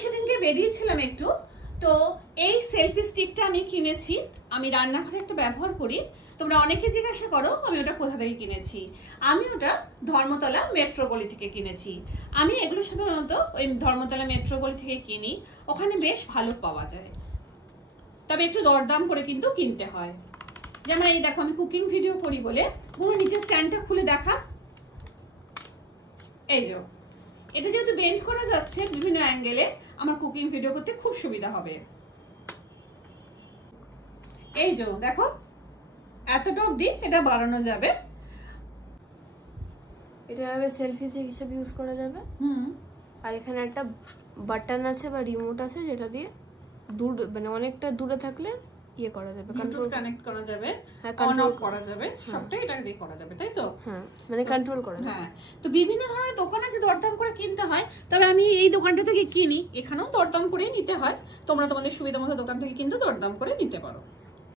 সেদিনকে বেরিয়েছিলাম একটু, তো এই সেলফি স্টিকটা আমি কিনেছি। আমি রান্নাঘরে একটা ব্যবহার করি। তোমরা অনেকে জিজ্ঞাসা করো আমি ওটা কোথা থেকে কিনেছি। আমি ওটা ধর্মতলা মেট্রো গলি থেকে কিনেছি। আমি এগুলো সাধারণত ওই ধর্মতলা মেট্রো গলি থেকে কিনি, ওখানে বেশ ভালো পাওয়া যায়, তবে একটু দরদাম করে কিন্তু কিনতে হয়। যেমন এই দেখো, আমি কুকিং ভিডিও করি বলে পুরো নিচে স্ট্যান্ডটা খুলে দেখা, এই যে এটা যেহেতু বেন্ড করা যাচ্ছে বিভিন্ন অ্যাঙ্গেলে, আমার কুকিং ভিডিও করতে খুব সুবিধা হবে। এই যে দেখো, এতটা অবধি এটা বাড়ানো যাবে। এটা হবে সেলফি হিসেবে ইউজ করা যাবে। আর এখানে একটা বাটন আছে বা রিমোট আছে, যেটা দিয়ে দূর মানে অনেকটা দূরে থাকলে ইয়ে করা যাবে, কন্ট্রোল কানেক্ট করা যাবে, অন অফ করা যাবে, সবটাই এটা দিয়ে করা যাবে, তাই তো? হ্যাঁ, মানে কন্ট্রোল করা যাবে। হ্যাঁ, তো বিভিন্ন ধরনের দোকান আছে দরদাম করে কিনতে হয়, তবে আমি এই দোকানটা থেকে কিনি। এখানেও দরদাম করেই নিতে হয়, তোমরা তোমাদের সুবিধা মতো দোকান থেকে কিন্তু দরদাম করে নিতে পারো।